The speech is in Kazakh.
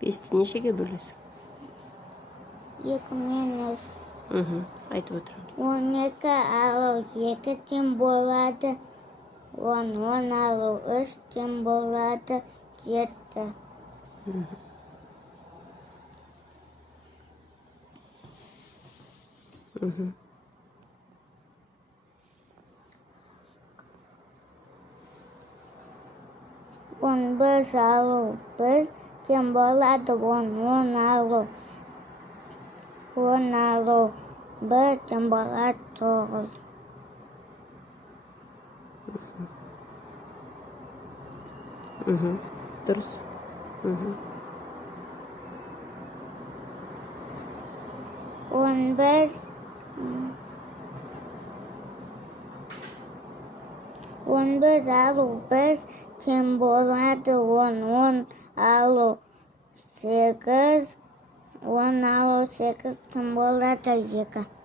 Бесті нешеге бөлесің? 2 минус. Айтып отырамын. 12 алу 2 тең болады. 10 алу 3 тең болады. 7. 11 алу 1 тең болады. 10 алу 1 тең болады. 9. Дұрыс. 11 алу 1 тең болады. 10 алу 8 тең болады. 2.